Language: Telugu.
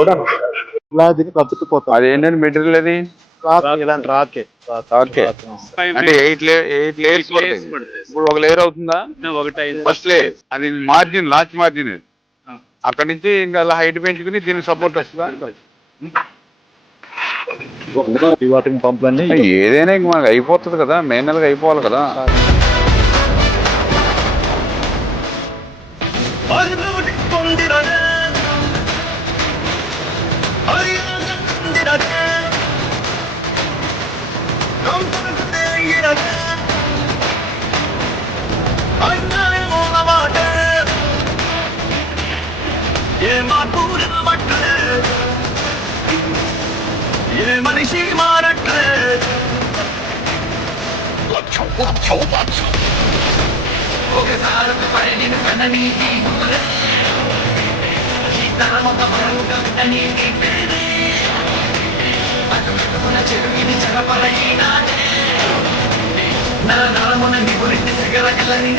ఇలా దీన్ని కత్తుకుపోతాం. అదేంటంటే మెటీరియల్ అది ఇలాంటి రాకే ఓకే. అంటే 8 లేయర్స్ ఇప్పుడు ఒక లేయర్ అవుతుందా? ఫస్ట్ లేయర్ అది మార్జిన్, లాస్ట్ మార్జిన్. అక్కడి నుంచి ఇంకా అలా హైట్ పెంచుకుని దీనికి సపోర్ట్ వస్తుందా? పంపులన్నీ ఏదైనా ఇంక మనకు అయిపోతుంది కదా, మే నెలకి అయిపోవాలి కదా. మనిషి మారట్లే ఒకసారి పడి కనని చెరువిని జగపరయినా నా నరమున గురించి సెగరగలని